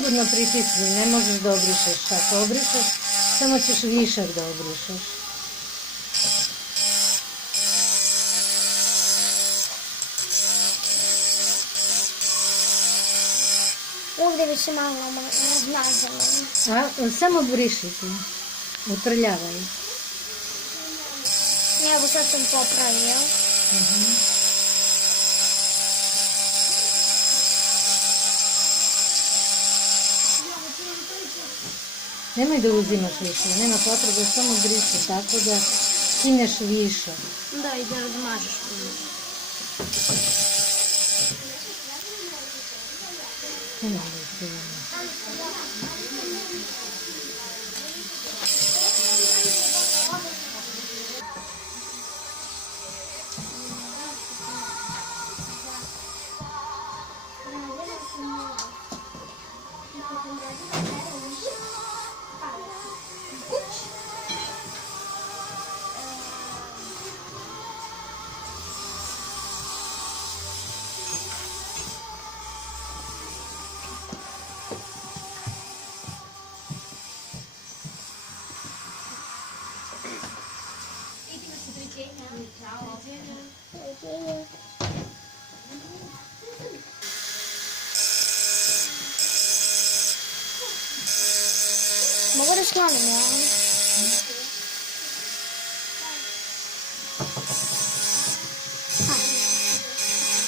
slobodno pritisni, ne možeš da obrišeš. Ako obrišeš, samo ćeš višak da obrišeš. Ovdje bi se malo razmazalo. Samo brišite, utrljavaj. Evo sad sam popravio. Nemoj da uzimaš više, nema potrebe, samo briši, tako da skineš više. Da, i da razmažeš. Nemoj da uzimaš. Mogu da sklonim, ja?